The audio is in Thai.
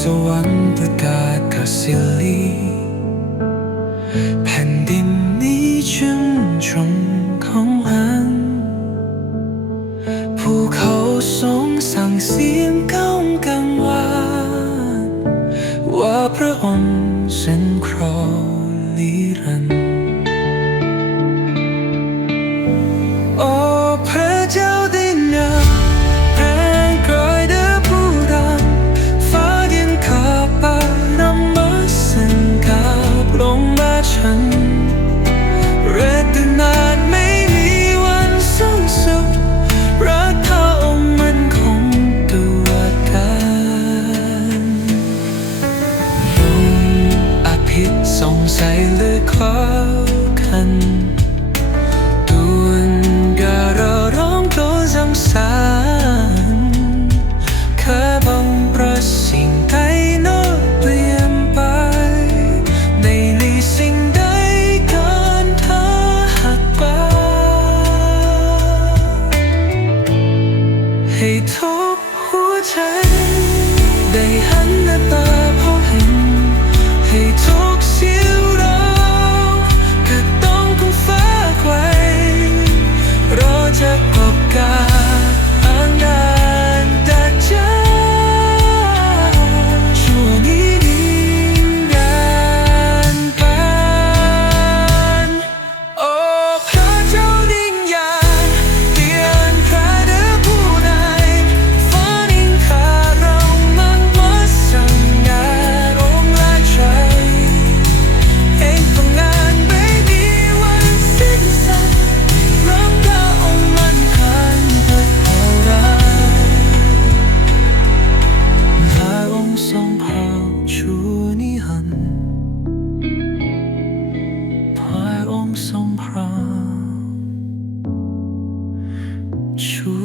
สวรรค์ประกาศกสิลีแผ่นดินนี้ชื่นชมของอันภูเขาสงสั่งเสียงก้องกังวานว่าพระองค์เส้นครอนิรันดร์ สงสัยเลยคล้าคันตุนกะระร้องโตสังสารคาบองประสิ่งไทยนอเปลี่ยนไป ในลีสิ่งใดกันเธอหักไปให้ทุกหัวใจ ได้หันหน้าตา সুর